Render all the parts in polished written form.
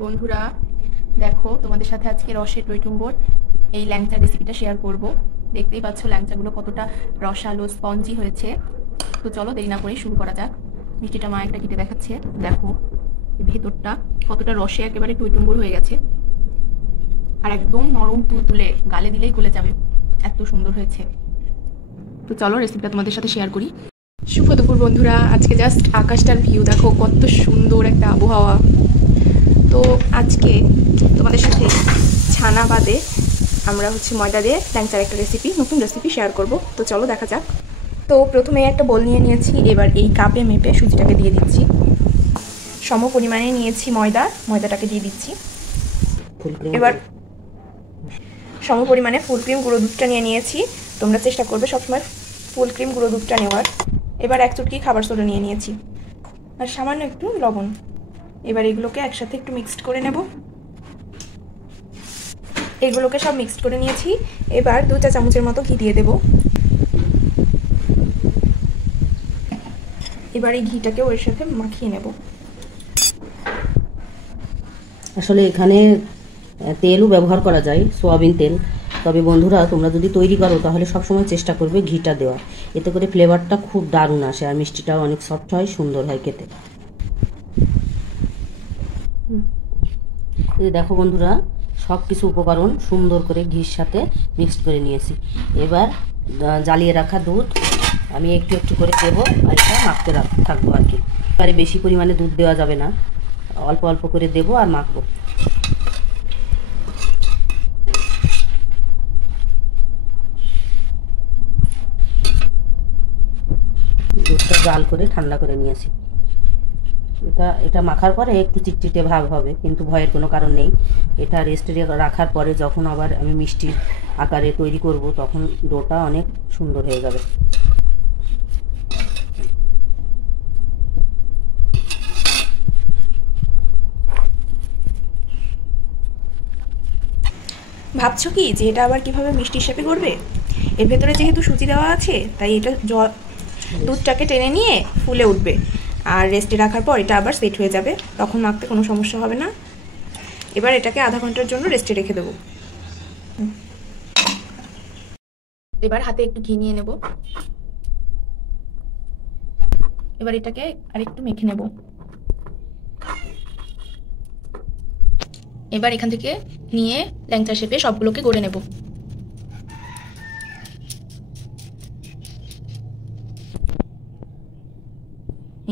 বন্ধুরা দেখো, তোমাদের সাথে আজকে রসের টইটুম্বর এই ল্যাংচা রেসিপিটা শেয়ার করব। দেখতেই পাচ্ছ ল্যাংচাগুলো কতটা রসালো স্পঞ্জি হয়েছে। তো চলো দেরি না করে শুরু করা যাক। মিষ্টিটা মা একটা কেটে দেখাচ্ছে, দেখো ভেতরটা কতটা রসে একেবারে টইটুম্বর হয়ে গেছে, আর একদম নরম তুলতুলে, গালে দিলেই গলে যাবে, এত সুন্দর হয়েছে। তো চলো রেসিপিটা তোমাদের সাথে শেয়ার করি। শুভ দুপুর বন্ধুরা, আজকে জাস্ট আকাশটার ভিউ দেখো, কত সুন্দর একটা আবহাওয়া। তো আজকে তোমাদের সাথে ছানা বাদে আমরা ময়দা দিয়ে ল্যাংচার একটা নতুন রেসিপি শেয়ার করব। তো চলো দেখা যাক। তো প্রথমে একটা বোল নিয়ে নিয়েছি, এবার এই কাপে মেপে সুজিটাকে দিয়ে দিচ্ছি। সম পরিমাণে নিয়েছি ময়দাটাকে দিয়ে দিচ্ছি। এবার সম পরিমাণে ফুল ক্রিম গুঁড়ো দুধটা নিয়ে নিয়েছি। তোমরা চেষ্টা করবে সবসময় ফুল ক্রিম গুঁড়ো দুধটা নেওয়ার। এবার এক চুটকি খাবার সোডা নিয়ে নিয়েছি আর সামান্য একটু লবণ। এবার এগুলোকে একসাথে একটু মিক্সড করে নেব। এগুলোকে সব মিক্সড করে নিয়েছি। এবার 2 চা চামচের মতো ঘি দিয়ে দেব। এবার এই ঘিটাকেও এর সাথে মাখিয়ে নেব। আসলে এখানে তেলও ব্যবহার করা যায়, সোয়াবিন তেল। তবে বন্ধুরা, তোমরা যদি তৈরি করো তাহলে সবসময় চেষ্টা করবে ঘিটা দেওয়া। এতে করে ফ্লেভারটা খুব দারুণ আসে আর মিষ্টিটাও অনেক সফট হয়, সুন্দর হয় খেতে। এই দেখো বন্ধুরা, সব কিছু উপকরণ সুন্দর করে ঘির সাথে মিক্সড করে নিয়েছি। এবার জ্বালিয়ে রাখা দুধ আমি একটু একটু করে দেবো আর এটা মাখতে থাকবো আর কি। এবারে বেশি পরিমাণে দুধ দেওয়া যাবে না, অল্প অল্প করে দেবো আর মাখবো। দুধটা জাল করে ঠান্ডা করে নিয়েছি। এটা মাখার পরে একটু চিটচিটে ভাব হবে, কিন্তু ভয়ের কোনো কারণ নেই। এটা রেস্টে রাখার পরে যখন আবার আমি মিষ্টির আকারে তৈরি করব, তখন ডোটা অনেক সুন্দর হয়ে যাবে। ভাবছো কি যে এটা আবার কিভাবে মিষ্টির সাথে করবে? এর ভেতরে যেহেতু সুজি দেওয়া আছে, তাই এটা দুধটাকে টেনে নিয়ে ফুলে উঠবে, আর রেস্টে রাখার পর এটা আবার সেট হয়ে যাবে, তখন মাখতে কোনো সমস্যা হবে না। এবার এটাকে আধা ঘন্টার জন্য রেস্টে রেখে দেবো। এবার হাতে একটু ঘি নিয়ে নেব। এবার এটাকে আরেকটু মেখে নেব। এবার এখান থেকে নিয়ে ল্যাংচা শেপে সবগুলোকে গড়ে নেব।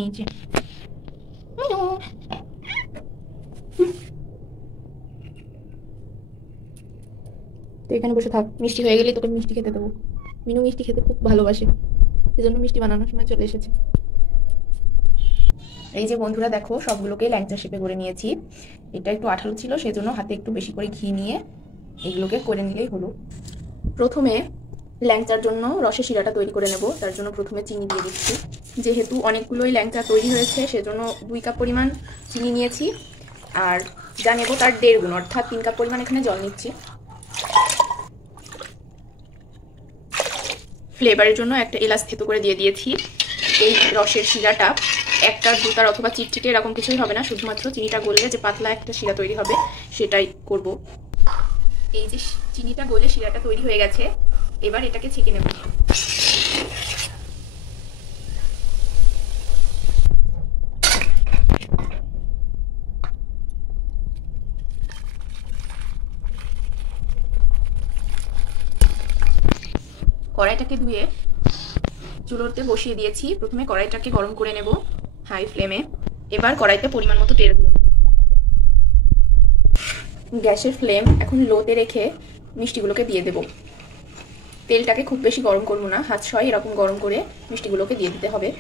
এই যে তো এখানে বসে থাক, মিষ্টি হয়ে গেলেই তোকে মিষ্টি খেতে দেবো। মিনু মিষ্টি খেতে খুব ভালোবাসে, সেজন্য মিষ্টি বানানোর সময় চলে এসেছে। এই যে বন্ধুরা দেখো, সবগুলোকে ল্যাংচা শেপে করে নিয়েছি। এটা একটু আঠালো ছিল, সেজন্য হাতে একটু বেশি করে ঘি নিয়ে এগুলোকে করে নিলেই হলো। প্রথমে ল্যাংচার জন্য রসের শিরাটা তৈরি করে নেব। তার জন্য প্রথমে চিনি দিয়ে দিচ্ছি। যেহেতু অনেকগুলোই ল্যাংচা তৈরি হয়েছে, সেজন্য 2 কাপ পরিমাণ চিনি নিয়েছি, আর যা নেব তার 1.5 গুণ, অর্থাৎ 3 কাপ পরিমাণ এখানে জল নিচ্ছি। ফ্লেভারের জন্য একটা এলাচ থেতো করে দিয়ে দিয়েছি। এই রসের শিরাটা একটা দুটার অথবা চিটচিটে এরকম কিছুই হবে না, শুধুমাত্র চিনিটা গললে যে পাতলা একটা শিরা তৈরি হবে সেটাই করব। এই যে চিনিটা গলে শিরাটা তৈরি হয়ে গেছে, এবার এটাকে ছেঁকে নেব। কড়াইটাকে ধুয়ে চুলোতে বসিয়ে দিয়েছি। প্রথমে কড়াইটাকে গরম করে নেব হাই ফ্লেমে। এবার কড়াইতে পরিমাণ মতো তেল দিয়ে গ্যাসের ফ্লেম এখন লোতে রেখে মিষ্টিগুলোকে দিয়ে দেব। তেলটাকে খুব বেশি গরম করবো না, হাত ছয় এরকম গরম করে মিষ্টিগুলোকে দিয়ে দিতে হবে।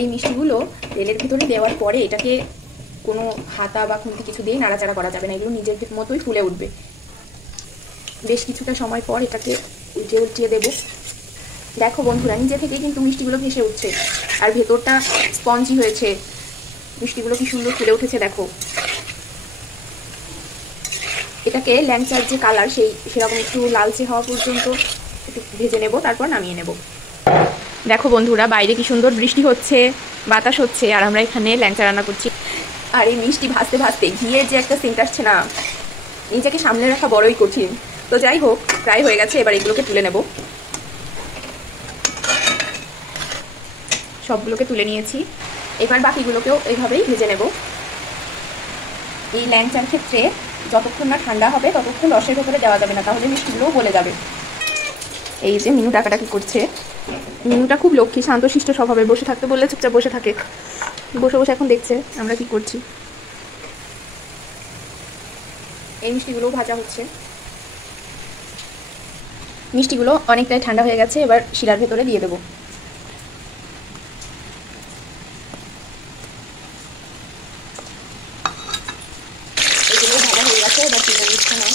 এই মিষ্টিগুলো তেলের ভিতরে দেওয়ার পরে এটাকে কোনো হাতা বা খুন্তি কিছু দিয়ে নাড়াচাড়া করা যাবে না, এগুলো নিজের মতোই ফুলে উঠবে। বেশ কিছুটা সময় পর এটাকে উল্টিয়ে উল্টিয়ে দেবো। দেখো বন্ধুরা, নিজে থেকেই কিন্তু মিষ্টিগুলো ভেসে উঠছে, আর ভেতরটা স্পঞ্জি হয়েছে। মিষ্টিগুলো কি সুন্দর ফুলে উঠেছে দেখো। এটাকে ল্যাংচার যে কালার সেরকম একটু লালচে হওয়া পর্যন্ত একটু ভেজে নেব, তারপর নামিয়ে নেব। দেখো বন্ধুরা, বাইরে কি সুন্দর বৃষ্টি হচ্ছে, বাতাস হচ্ছে, আর আমরা এখানে ল্যাংচা রান্না করছি। আর এই মিষ্টি ভাজতে ভাজতে ঘিয়ের যে একটা সেন্ট আসছে না, নিজেকে সামনে রাখা বড়ই কঠিন। তো যাই হোক, প্রায় হয়ে গেছে, এবার এগুলোকে তুলে নেব। সবগুলোকে তুলে নিয়েছি, এবার বাকিগুলোকেও এইভাবেই ভেজে নেব। এই ল্যাংচার ক্ষেত্রে যতক্ষণ না ঠান্ডা হবে ততক্ষণ রসের ভেতরে দেওয়া যাবে না, তাহলে মিষ্টিগুলোও গলে যাবে। এই যে মিনু ডাকাডাকি করছে, মিনুটা খুব লক্ষ্মী, শান্তশিষ্ট স্বভাবের, বসে থাকতে বললে চুপচাপ বসে থাকে। বসে বসে এখন দেখছে আমরা কি করছি। এই মিষ্টিগুলোও ভাজা হচ্ছে। মিষ্টিগুলো অনেকটাই ঠান্ডা হয়ে গেছে, এবার শিরার ভেতরে দিয়ে দেবো। এগুলো ভাজা হয়ে গেছে, এবার চিংড়ি মিষ্টি না।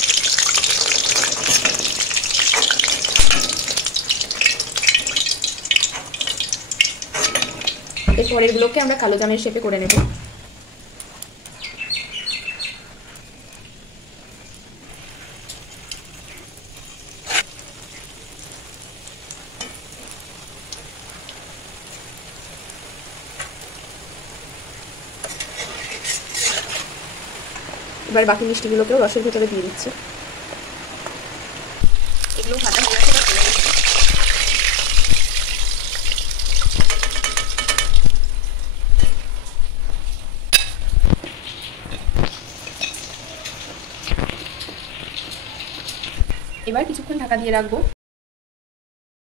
এরপর এগুলোকে আমরা কালো জামের শেপে করে নেব। এবার বাকি মিষ্টিগুলোকেও রসের ভিতরে দিয়ে দিচ্ছি। এগুলো ভাজা হয়ে গেছে, তুলে নিচ্ছি। এবার কিছুক্ষণ ঢাকা দিয়ে রাখবো।